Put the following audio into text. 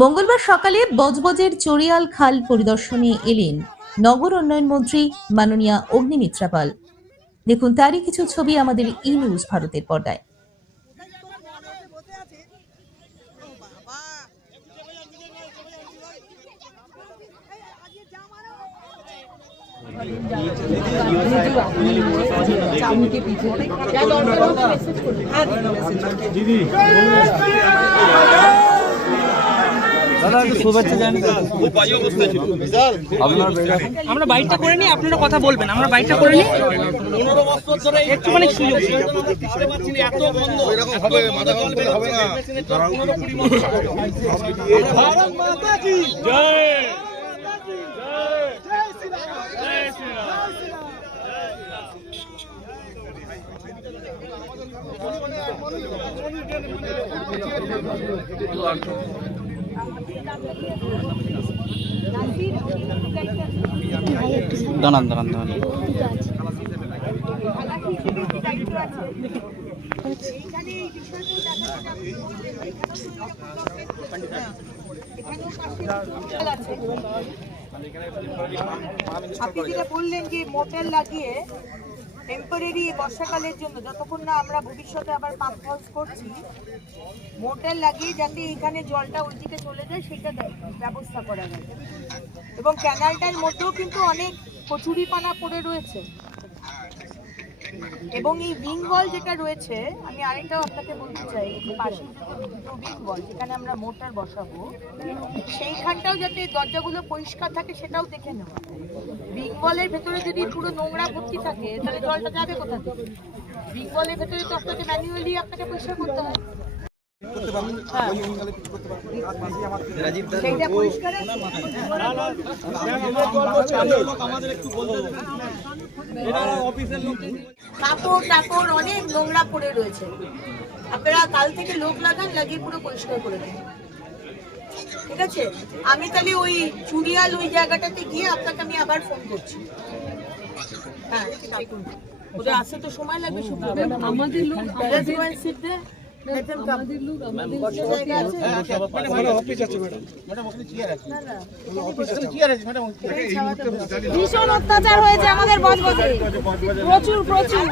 মঙ্গলবার সকালে বজবজের চড়িয়াল খাল পরিদর্শনে এলেন নগর উন্নয়ন মন্ত্রী মাননীয়া অগ্নিমিত্রা পাল। দেখুন তারই কিছু ছবি আমাদের ই নিউজ ভারতের পর্দায়। আমরা বাইকটা করে নিই, আপনারা কথা বলবেন। আমরা বাইকটা করে নিই, 15 বছর ধরে একটুখানি সুযোগ ভারত মাতা কি জয়। দাঁড়ান এখানে এই বিষয়টা আপনি যেটা বললেন যে মোটেল লাগিয়ে টেম্পোরারি বর্ষাকালের জন্য যতক্ষণ না আমরা ভবিষ্যতে আবার পাম্প হাউস করছি, মোটেল লাগিয়ে যাতে এখানে জলটা ওইদিকে চলে যায় সেটা ব্যবস্থা করা যায়। এবং ক্যানালটার মধ্যেও কিন্তু অনেক কচুরিপানা পড়ে রয়েছে। এবং এই উইং ওয়াল যেটা রয়েছে, আমি আরেকটাও আপনাকে বলতে চাই, পাশে দুটো উইং ওয়াল যেখানে আমরা মোটর বসাবো, সেইখানটাও যাতে দরজাগুলো পরিষ্কার থাকে সেটাও দেখে নেওয়া। উইং ওয়ালের ভেতরে যদি পুরো নোংরা ভর্তি থাকে তাহলে জলটা যাবে কোথা থেকে? উইং ওয়ালের ভেতরে তো আপনাকে ম্যানুয়ালি আপনাকে পরিষ্কার করতে হয়। কাপড় টাপড় অনেক নোংরা পড়ে রয়েছে, আপনারা কাল থেকে লোক লাগান, লাগিয়ে পুরো পরিষ্কার করে দেন, ঠিক আছে? আমি তাহলে ওই চুড়িয়াল ওই জায়গাটাতে গিয়ে আপনাকে আমি আবার ফোন করছি। হ্যাঁ, ওদের আসতে তো সময় লাগবে। আমাদের লোক ভীষণ অত্যাচার হয়েছে আমাদের বজবজে, প্রচুর।